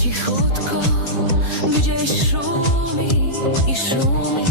Cichutko gdzieś szumi i szumi.